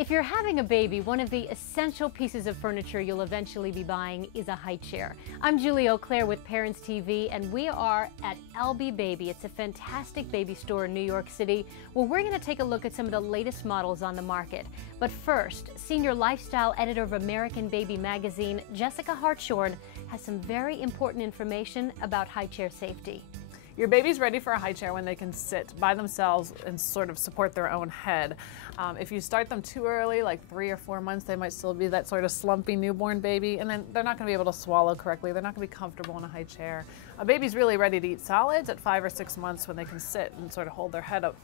If you're having a baby, one of the essential pieces of furniture you'll eventually be buying is a high chair. I'm Julie Auclair with Parents TV, and we are at LB Baby. It's a fantastic baby store in New York City where we're going to take a look at some of the latest models on the market. But first, senior lifestyle editor of American Baby magazine, Jessica Hartshorn, has some very important information about high chair safety. Your baby's ready for a high chair when they can sit by themselves and sort of support their own head. If you start them too early, like 3 or 4 months, they might still be that sort of slumpy newborn baby, and then they're not going to be able to swallow correctly. They're not going to be comfortable in a high chair. A baby's really ready to eat solids at 5 or 6 months when they can sit and sort of hold their head up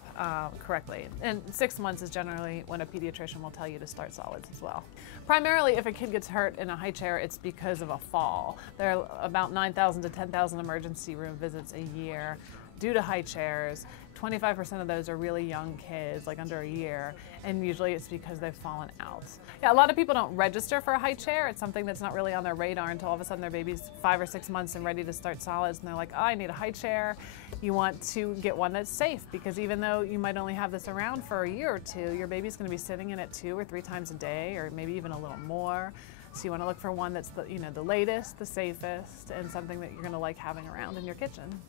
correctly. And 6 months is generally when a pediatrician will tell you to start solids as well. Primarily, if a kid gets hurt in a high chair, it's because of a fall. There are about 9,000 to 10,000 emergency room visits a year due to high chairs. 25% of those are really young kids, like under a year, and usually it's because they've fallen out. Yeah, a lot of people don't register for a high chair. It's something that's not really on their radar until all of a sudden their baby's 5 or 6 months and ready to start solids, and they're like, oh, I need a high chair. You want to get one that's safe, because even though you might only have this around for a year or two, your baby's going to be sitting in it 2 or 3 times a day, or maybe even a little more. So you want to look for one that's the latest, the safest, and something that you're going to like having around in your kitchen.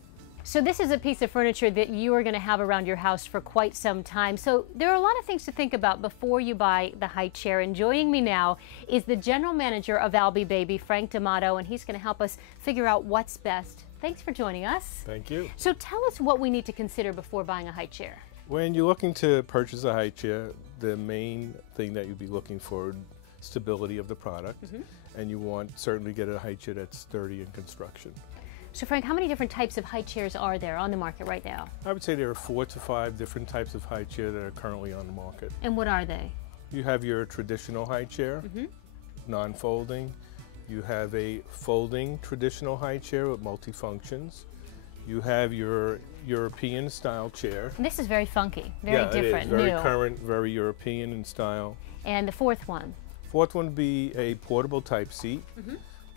So this is a piece of furniture that you are going to have around your house for quite some time. So there are a lot of things to think about before you buy the high chair. And joining me now is the general manager of LB Baby, Frank D'Amato, and he's going to help us figure out what's best. Thanks for joining us. Thank you. So tell us what we need to consider before buying a high chair. When you're looking to purchase a high chair, the main thing that you'd be looking for is stability of the product, and you want certainly get a high chair that's sturdy in construction. So Frank, how many different types of high chairs are there on the market right now? I would say there are 4 to 5 different types of high chair that are currently on the market. And what are they? You have your traditional high chair, non-folding. You have a folding traditional high chair with multi-functions. You have your European style chair. And this is very funky, very different, it is very new. current, very European in style. And the fourth one? Fourth one would be a portable type seat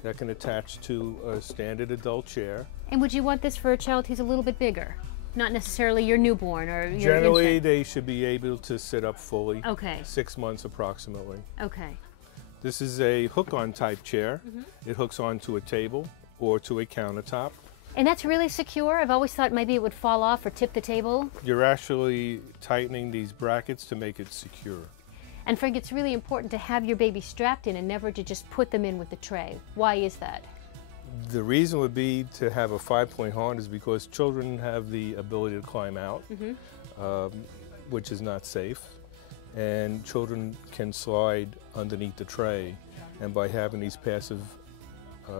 that can attach to a standard adult chair. And would you want this for a child who's a little bit bigger? Not necessarily your newborn or your Generally, infant. they should be able to sit up fully. Okay. 6 months approximately. Okay. This is a hook-on type chair. It hooks onto a table or to a countertop. And that's really secure? I've always thought maybe it would fall off or tip the table. You're actually tightening these brackets to make it secure. And Frank, it's really important to have your baby strapped in and never to just put them in with the tray. Why is that? The reason would be to have a 5-point harness because children have the ability to climb out, which is not safe. And children can slide underneath the tray. And by having these passive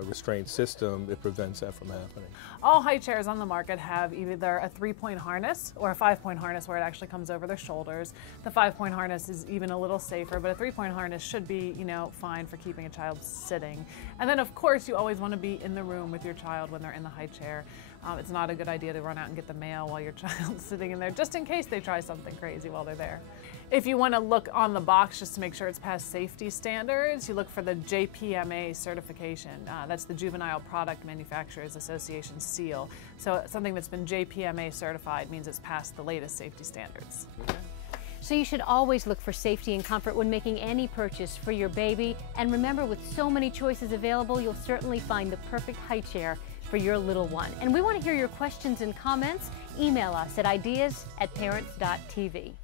restraint system, it prevents that from happening. All high chairs on the market have either a 3-point harness or a 5-point harness where it actually comes over their shoulders. The 5-point harness is even a little safer, but a 3-point harness should be, fine for keeping a child sitting. And then of course you always want to be in the room with your child when they're in the high chair. It's not a good idea to run out and get the mail while your child's sitting in there, just in case they try something crazy while they're there. If you want to look on the box just to make sure it's past safety standards, you look for the JPMA certification. That's the Juvenile Product Manufacturers Association seal. So something that's been JPMA certified means it's past the latest safety standards. So you should always look for safety and comfort when making any purchase for your baby. And remember, with so many choices available, you'll certainly find the perfect high chair for your little one. And we want to hear your questions and comments. Email us at ideas@parents.tv.